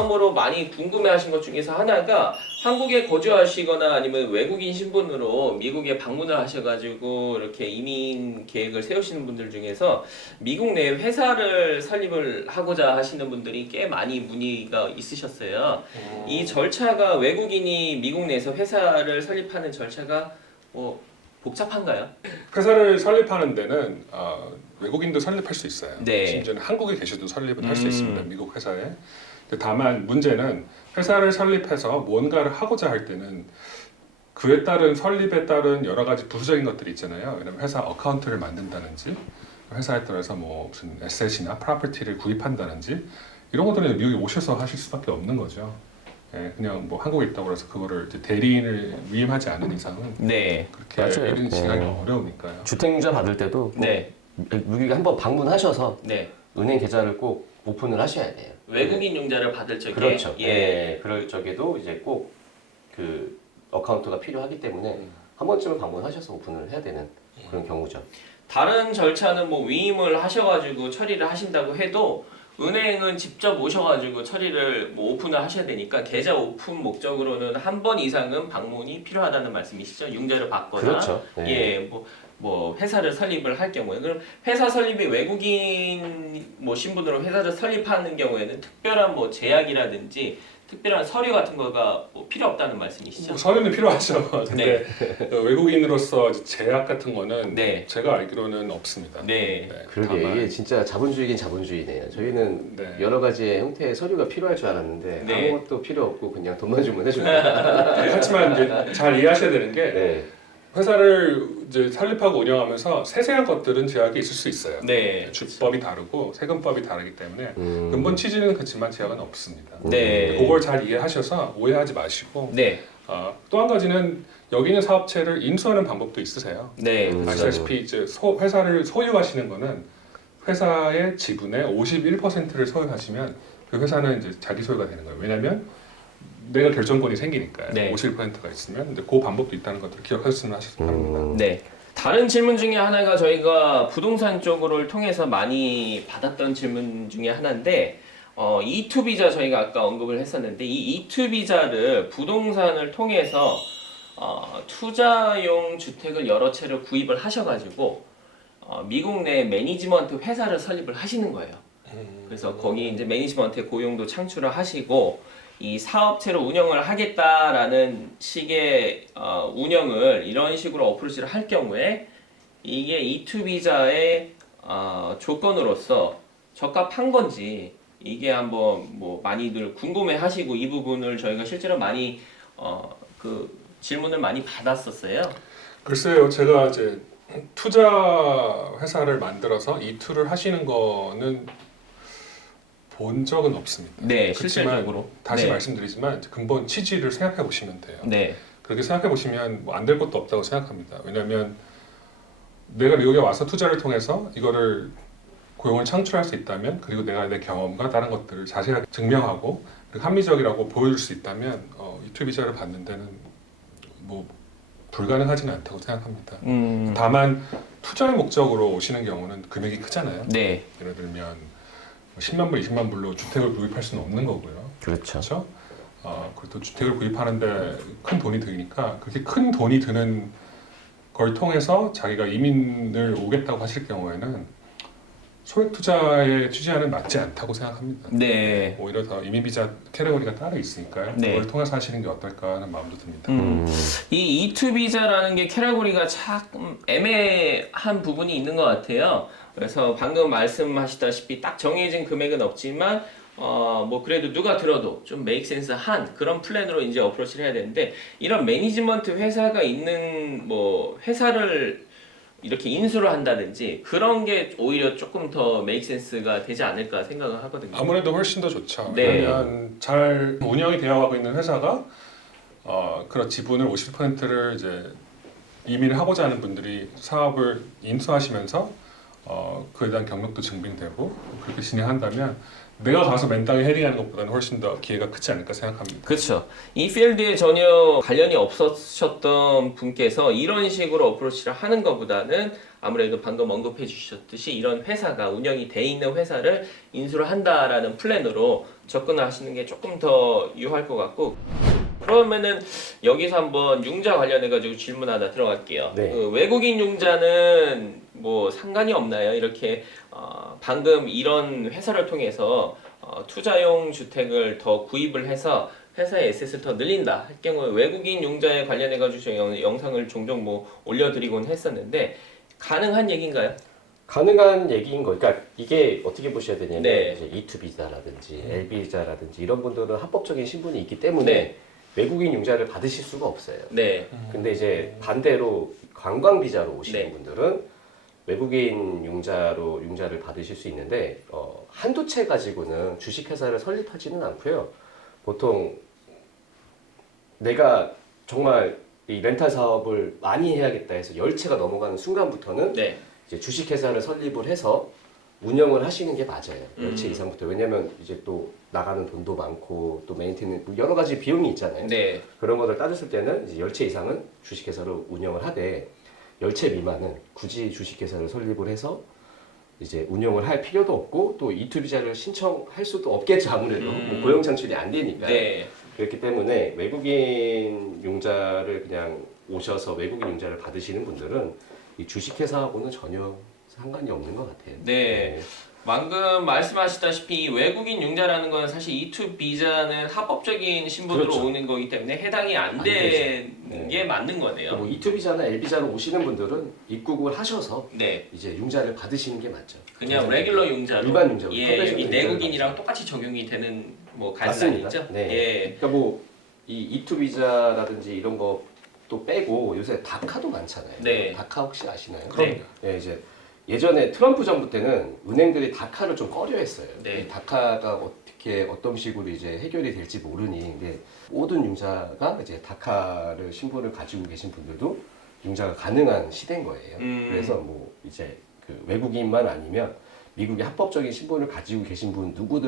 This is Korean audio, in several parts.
다음으로 많이 궁금해하신 것 중에서 하나가 한국에 거주하시거나 아니면 외국인 신분으로 미국에 방문을 하셔가지고 이렇게 이민 계획을 세우시는 분들 중에서 미국 내 회사를 설립을 하고자 하시는 분들이 꽤 많이 문의가 있으셨어요. 이 절차가 외국인이 미국 내에서 회사를 설립하는 절차가 뭐 복잡한가요? 회사를 설립하는 데는 어, 외국인도 설립할 수 있어요. 네. 심지어는 한국에 계셔도 설립을 할 수 음. 있습니다. 미국 회사에. 다만 문제는 회사를 설립해서 뭔가를 하고자 할 때는 그에 따른 설립에 따른 여러 가지 부수적인 것들이 있잖아요. 왜냐면 회사 어카운트를 만든다든지 회사에 따라서 뭐 무슨 에셋이나 프로퍼티를 구입한다든지 이런 것들은 미국에 오셔서 하실 수밖에 없는 거죠. 예, 그냥 뭐 한국에 있다고 해서 그거를 대리인을 위임하지 않은 이상은 네. 그렇게 맞아요. 이런 시간이 어. 어려우니까요. 주택 융자 받을 때도 꼭 네. 미국에 한번 방문하셔서 네. 은행 계좌를 꼭 오픈을 하셔야 돼요. 외국인 용자를 받을 적에 그렇죠. 예. 예. 그럴 적에도 이제 꼭 그 어카운트가 필요하기 때문에 음. 한 번쯤은 방문하셔서 오픈을 해야 되는 그런 경우죠. 다른 절차는 뭐 위임을 하셔가지고 처리를 하신다고 해도 은행은 직접 오셔가지고 처리를 뭐 오픈을 하셔야 되니까 계좌 오픈 목적으로는 한 번 이상은 방문이 필요하다는 말씀이시죠? 융자를 받거나 그렇죠. 예, 뭐, 뭐 회사를 설립을 할 경우에 그럼 회사 설립이 외국인 뭐 신분으로 회사를 설립하는 경우에는 특별한 뭐 제약이라든지 특별한 서류 같은 거가 뭐 필요 없다는 말씀이시죠? 뭐 서류는 필요하죠. 근데 어, 외국인으로서 이제 제약 같은 거는 네. 제가 알기로는 없습니다. 네. 그러게 다만, 이게 진짜 자본주의긴 자본주의네요. 저희는 네. 여러 가지의 형태의 서류가 필요할 줄 알았는데 네. 아무것도 필요 없고 그냥 돈만 주면 해준다. 하지만 이제 잘 이해하셔야 되는 게 네. 회사를 이제 설립하고 운영하면서 세세한 것들은 제약이 있을 수 있어요. 네. 주법이 다르고 세금법이 다르기 때문에 음. 근본 취지는 그렇지만 제약은 없습니다. 네. 그걸 잘 이해하셔서 오해하지 마시고 네. 어, 또한 가지는 여기 있는 사업체를 인수하는 방법도 있으세요. 네. 음. 아시다시피 이제 소, 회사를 소유하시는 거는 회사의 지분의 51%를 소유하시면 그 회사는 이제 자기 소유가 되는 거예요. 왜냐하면 내가 결정권이 생기니까요. 네. 51%가 있으면 근데 그 방법도 있다는 것들을 기억하셨으면 하셨 바랍니다. 음. 네. 다른 질문 중에 하나가 저희가 부동산 쪽을 통해서 많이 받았던 질문 중에 하나인데 어, E2 비자 저희가 아까 언급을 했었는데 이 E2 비자를 부동산을 통해서 어, 투자용 주택을 여러 채를 구입을 하셔가지고 어, 미국 내 매니지먼트 회사를 설립을 하시는 거예요. 그래서 거기 이제 매니지먼트의 고용도 창출을 하시고 이 사업체를 운영을 하겠다라는 식의 어, 운영을 이런 식으로 어프로치를 할 경우에 이게 E2 비자의 어, 조건으로서 적합한 건지 이게 한번 뭐 많이들 궁금해 하시고 이 부분을 저희가 실제로 많이 어, 그 질문을 많이 받았었어요. 글쎄요, 제가 이제 투자 회사를 만들어서 이투를 하시는 거는 본 적은 없습니다. 네, 실질적으로. 다시 네. 말씀드리지만 근본 취지를 생각해 보시면 돼요. 네, 그렇게 생각해 보시면 뭐 안 될 것도 없다고 생각합니다. 왜냐하면 내가 미국에 와서 투자를 통해서 이거를 고용을 창출할 수 있다면 그리고 내가 내 경험과 다른 것들을 자세하게 증명하고 합리적이라고 보여줄 수 있다면 어, 이투 비자를 받는 데는 뭐 불가능하지는 않다고 생각합니다. 음, 다만 투자의 목적으로 오시는 경우는 금액이 크잖아요. 네, 예를 들면 10만 불, 20만 불로 주택을 구입할 수는 없는 거고요. 그렇죠. 그렇죠? 어, 그리고 또 주택을 구입하는데 큰 돈이 드니까 그렇게 큰 돈이 드는 걸 통해서 자기가 이민을 오겠다고 하실 경우에는 소액 투자의 취지와는 맞지 않다고 생각합니다. 네. 오히려 더 이민 비자 캐러거리가 따로 있으니까요. 네. 그걸 통해서 하시는 게 어떨까 하는 마음도 듭니다. 음. 음. 이 E2 비자라는 게 캐러고리가 참 애매한 부분이 있는 것 같아요. 그래서 방금 말씀하시다시피 딱 정해진 금액은 없지만 어 뭐 그래도 누가 들어도 좀 메이크 센스 한 그런 플랜으로 이제 어프로치를 해야 되는데 이런 매니지먼트 회사가 있는 뭐 회사를 이렇게 인수를 한다든지 그런 게 오히려 조금 더 메이크 센스가 되지 않을까 생각을 하거든요. 아무래도 훨씬 더 좋죠. 네. 왜냐하면 잘 운영이 되어가고 있는 회사가 어, 그런 지분을 50%를 이제 이민을 하고자 하는 분들이 사업을 인수하시면서 어, 그에 대한 경력도 증빙되고 그렇게 진행한다면 내가 가서 맨땅에 헤딩하는 것보다는 훨씬 더 기회가 크지 않을까 생각합니다. 그렇죠. 이 필드에 전혀 관련이 없으셨던 분께서 이런 식으로 어프로치를 하는 것보다는 아무래도 방금 언급해 주셨듯이 이런 회사가 운영이 돼 있는 회사를 인수를 한다라는 플랜으로 접근을 하시는 게 조금 더 유효할 것 같고 그러면은 여기서 한번 융자 관련해 가지고 질문 하나 들어갈게요. 네. 그 외국인 융자는 뭐 상관이 없나요? 이렇게 어, 방금 이런 회사를 통해서 어, 투자용 주택을 더 구입을 해서 회사의 에셋을 더 늘린다 할 경우에 외국인 융자에 관련해 가지고 영- 영상을 종종 뭐 올려드리곤 했었는데 가능한 얘기인가요? 가능한 얘기인 거. 그러니까 이게 어떻게 보셔야 되냐면 네. 이제 E2 비자라든지 L 비자라든지 이런 분들은 합법적인 신분이 있기 때문에 네. 외국인 융자를 받으실 수가 없어요. 네, 근데 이제 반대로 관광 비자로 오시는 네. 분들은 외국인 융자로 융자를 받으실 수 있는데 어, 한두 채 가지고는 주식회사를 설립하지는 않고요. 보통 내가 정말 이 렌탈 사업을 많이 해야겠다 해서 열 채가 넘어가는 순간부터는 네, 이제 주식회사를 설립을 해서 운영을 하시는 게 맞아요. 열채 음. 이상부터 왜냐면 이제 또 나가는 돈도 많고 또 메인테는 여러 가지 비용이 있잖아요. 네, 그런 것을 따졌을 때는 이제 열채 이상은 주식회사를 운영을 하되 열채 미만은 굳이 주식회사를 설립을 해서 이제 운영을 할 필요도 없고 또 이투 비자를 신청할 수도 없겠죠 아무래도 음. 뭐 고용 창출이 안 되니까 네, 그렇기 때문에 외국인 융자를 그냥 오셔서 외국인 융자를 받으시는 분들은 이 주식회사하고는 전혀 상관이 없는 것 같아요. 네. 방금 말씀하셨다시피 이 외국인 융자라는 건 사실 E2 비자는 합법적인 신분으로 그렇죠. 오는 거기 때문에 해당이 안 안 되는 되죠. 게 맞는 거네요. 뭐 이투 비자나 L 비자로 오시는 분들은 입국을 하셔서 네, 이제 융자를 받으시는 게 맞죠. 그냥 레귤러 융자로 일반 융자로 예, 컨벤셔널 융자를 내국인이랑. 똑같이 적용이 되는 뭐 가이드라인 맞습니다. 있죠? 네. 예. 그러니까 뭐이 이투 비자라든지 이런 것도 빼고 요새 다카도 많잖아요. 네. 다카 혹시 아시나요? 네. 예, 이제 예전에 트럼프 정부 때는 은행들이 다카를 좀 꺼려했어요. 네. 이 다카가 어떻게 어떤 식으로 이제 해결이 될지 모르니 근데 모든 융자가 이제 다카를 신분을 가지고 계신 분들도 융자가 가능한 시대인 거예요. 음. 그래서 뭐 이제 그 외국인만 아니면 미국의 합법적인 신분을 가지고 계신 분 누구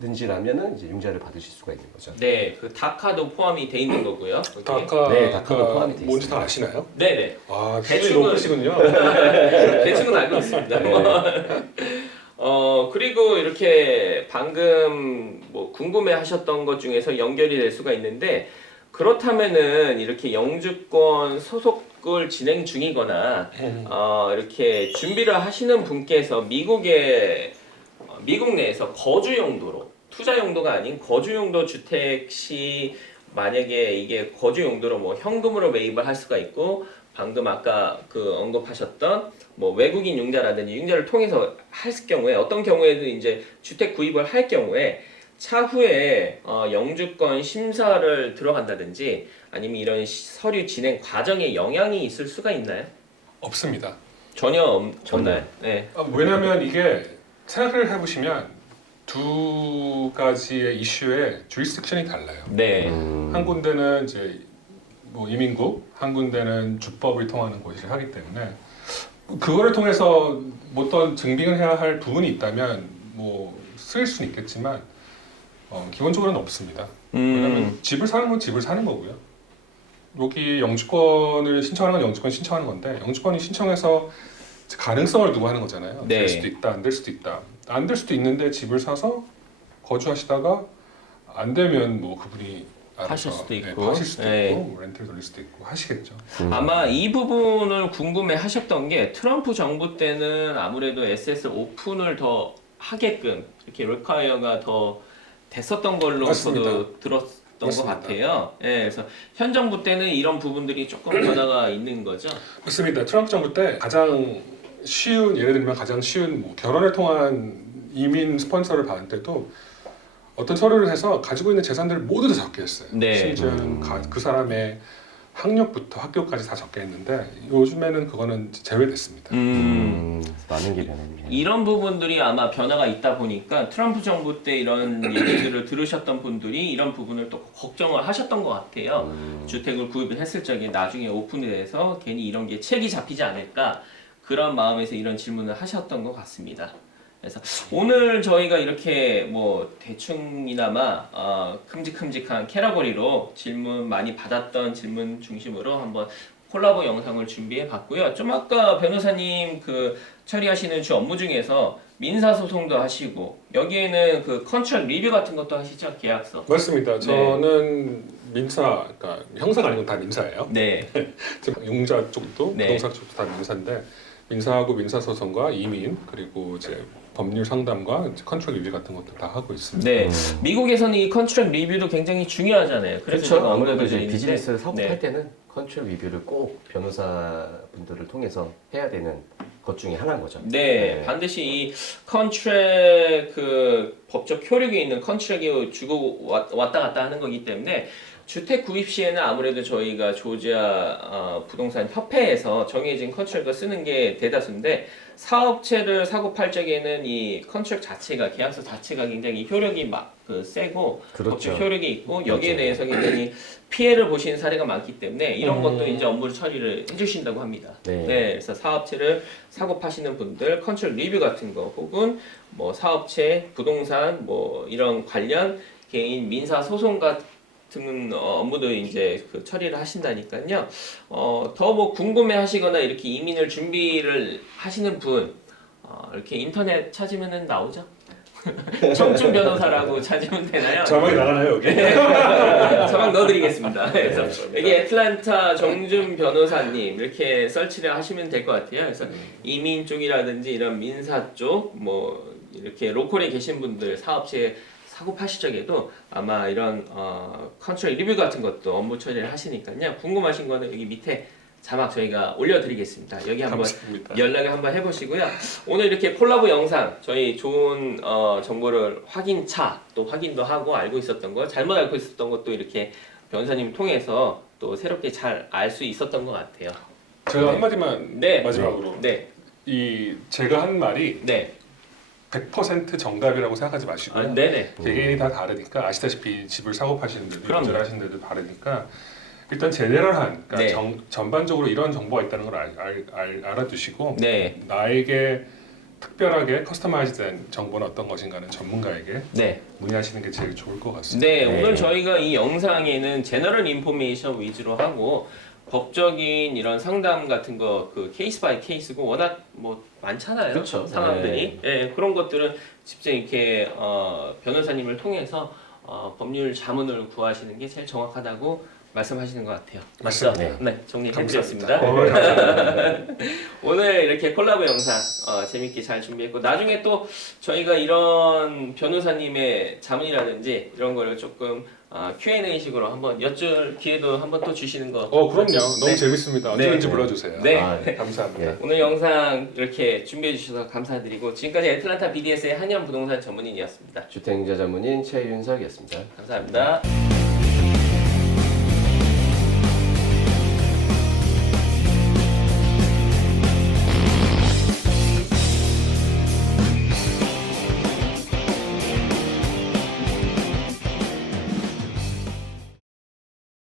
든지라면은 이제 융자를 받으실 수가 있는 거죠. 네, 그 다카도 포함이 돼 있는 거고요. 거기에. 다카 네, 다카가 포함이 돼 뭔지 있습니다. 다 아시나요? 네, 네. 아, 대충은- 높으시군요. 대충은 알고 있습니다. 네. 어 그리고 이렇게 방금 뭐 궁금해하셨던 것 중에서 연결이 될 수가 있는데 그렇다면은 이렇게 영주권 소속을 진행 중이거나 어 이렇게 준비를 하시는 분께서 미국에 어, 미국 내에서 거주 용도로 투자 용도가 아닌 거주 용도 주택 시 만약에 이게 거주 용도로 뭐 현금으로 매입을 할 수가 있고 방금 아까 그 언급하셨던 뭐 외국인 융자라든지 융자를 통해서 할 경우에 어떤 경우에도 이제 주택 구입을 할 경우에 차후에 어, 영주권 심사를 들어간다든지 아니면 이런 시- 서류 진행 과정에 영향이 있을 수가 있나요? 없습니다. 전혀 없, 전혀. 없나요? 네. 아, 왜냐하면 이게 생각을 해보시면 두 가지의 이슈의 주리스딕션이 달라요. 네. 음. 한 군데는 이제 뭐 이민국, 한 군데는 주법을 통하는 곳이라 하기 때문에 그거를 통해서 뭐 어떤 증빙을 해야 할 부분이 있다면 뭐 쓰일 수는 있겠지만 어, 기본적으로는 없습니다. 왜냐하면 음. 집을 사는 건 집을 사는 거고요. 여기 영주권을 신청하는 건 영주권 신청하는 건데 영주권이 신청해서 가능성을 두고 하는 거잖아요. 네. 될 수도 있다, 안 될 수도 있다. 안 될 수도 있는데 집을 사서 거주하시다가 안 되면 뭐 그분이 파실 수도 네, 있고. 파실 수도 네. 있고 뭐 렌트를 돌릴 수도 있고 하시겠죠. 음. 아마 이 부분을 궁금해 하셨던 게 트럼프 정부 때는 아무래도 SS 오픈을 더 하게끔 이렇게 리콰이어가 더 됐었던 걸로 맞습니다. 저도 들었던 맞습니다. 것 같아요. 예, 그래서 현 정부 때는 이런 부분들이 조금 변화가 있는 거죠. 맞습니다. 트럼프 정부 때 가장 쉬운 예를 들면 가장 쉬운 뭐 결혼을 통한 이민 스폰서를 받을 때도 어떤 서류를 해서 가지고 있는 재산들을 모두 다 적게 했어요. 네. 심지어는 음. 가- 그 사람의 학력부터 학교까지 다 적게 했는데 요즘에는 그거는 제외됐습니다. 음, 많은 게 변했네요. 이런 부분들이 아마 변화가 있다 보니까 트럼프 정부 때 이런 얘기들을 들으셨던 분들이 이런 부분을 또 걱정을 하셨던 것 같아요. 음. 주택을 구입을 했을 적에 나중에 오픈이 돼서 괜히 이런 게 책이 잡히지 않을까 그런 마음에서 이런 질문을 하셨던 것 같습니다. 그래서 오늘 저희가 이렇게 뭐 대충이나마 어, 큼직큼직한 캐러거리로 질문 많이 받았던 질문 중심으로 한번 콜라보 영상을 준비해 봤고요. 좀 아까 변호사님 그 처리하시는 주 업무 중에서 민사 소송도 하시고 여기에는 그 컨트롤 리뷰 같은 것도 하시죠 계약서. 맞습니다. 저는 민사, 그러니까 형사가 아니고 다 민사예요. 네. 지금 용자 쪽도 네. 부동산 쪽도 다 민사인데 민사하고 민사 소송과 이민 그리고 이제 법률 상담과 이제 컨트롤 리뷰 같은 것도 다 하고 있습니다. 네. 음. 미국에서는 이 컨트롤 리뷰도 굉장히 중요하잖아요. 그래서 그렇죠. 아무래도 이제 드리는데, 비즈니스를 사고 네. 팔 때는 컨트롤 리뷰를 꼭 변호사분들을 통해서 해야 되는 것 중에 하나인 거죠. 네, 네. 반드시 이 컨트랙 그 법적 효력이 있는 컨트랙이 주고 왔- 왔다 갔다 하는 거기 때문에 주택 구입 시에는 아무래도 저희가 조지아 어, 부동산 협회에서 정해진 컨트랙을 쓰는 게 대다수인데 사업체를 사고 팔 적에는 이 컨트랙 자체가 계약서 자체가 굉장히 효력이 막그 세고 그렇죠. 법적 효력이 있고 여기에 맞아요. 대해서 굉장히 피해를 보시는 사례가 많기 때문에 이런 음. 것도 이제 업무 처리를 해주신다고 합니다. 네. 네, 그래서 사업체를 사고 파시는 분들 컨트롤 리뷰 같은 거 혹은 뭐 사업체, 부동산 뭐 이런 관련 개인 민사 소송 같은 어, 업무도 이제 그 처리를 하신다니까요. 어, 더 뭐 궁금해 하시거나 이렇게 이민을 준비를 하시는 분 어, 이렇게 인터넷 찾으면은 나오죠. 청춘 변호사라고 찾으면 되나요? 자막이 나가나요 여기? 저랑 넣어드리겠습니다. 그래서 여기 애틀란타 정준 변호사님 이렇게 설치를 하시면 될 것 같아요. 그래서 이민 쪽이라든지 이런 민사 쪽 뭐 이렇게 로컬에 계신 분들 사업체 사고 파시 적에도 아마 이런 어, 컨트롤 리뷰 같은 것도 업무 처리를 하시니까요. 궁금하신 거는 여기 밑에 자막 저희가 올려드리겠습니다. 여기 한번 감사합니다. 연락을 한번 해보시고요. 오늘 이렇게 콜라보 영상 저희 좋은 어, 정보를 확인차 또 확인도 하고 알고 있었던 거 잘못 알고 있었던 것도 이렇게 변호사님 통해서 또 새롭게 잘 알 수 있었던 것 같아요. 제가 한마디만 네. 마지막으로 네, 이 제가 한 말이 네, 100% 정답이라고 생각하지 마시고요. 아, 네네. 개개인이 다 다르니까 아시다시피 집을 사고 파시는 데도 그럼요. 거절하시는 데도 다르니까 일단 제네럴한 그러니까 네. 정, 전반적으로 이런 정보가 있다는 걸 알, 알, 알, 알아두시고 네, 나에게 특별하게 커스터마이즈된 정보는 어떤 것인가는 전문가에게 네. 문의하시는 게 제일 좋을 것 같습니다. 네, 네. 오늘 저희가 이 영상에는 제너럴 인포메이션 위주로 하고 법적인 이런 상담 같은 거 그 케이스 바이 케이스고 워낙 뭐 많잖아요. 그렇죠. 상황들이. 예, 그런 것들은 직접 이렇게 어, 변호사님을 통해서 어, 법률 자문을 구하시는 게 제일 정확하다고 말씀하시는 것 같아요. 맞죠? 네, 정리해드렸습니다. 어, 감사합니다. 오늘 이렇게 콜라보 영상 어, 재밌게 잘 준비했고 나중에 또 저희가 이런 변호사님의 자문이라든지 이런 거를 조금 어, Q&A 식으로 한번 여쭐 기회도 한번 또 주시는 거 어 그럼요. 너무 네. 재밌습니다. 네. 언제든지 불러주세요. 네. 아, 감사합니다. 네. 오늘 영상 이렇게 준비해 주셔서 감사드리고 지금까지 애틀란타 BDS의 한현 부동산 전문인이었습니다. 주택자 전문인 최윤석이었습니다. 감사합니다.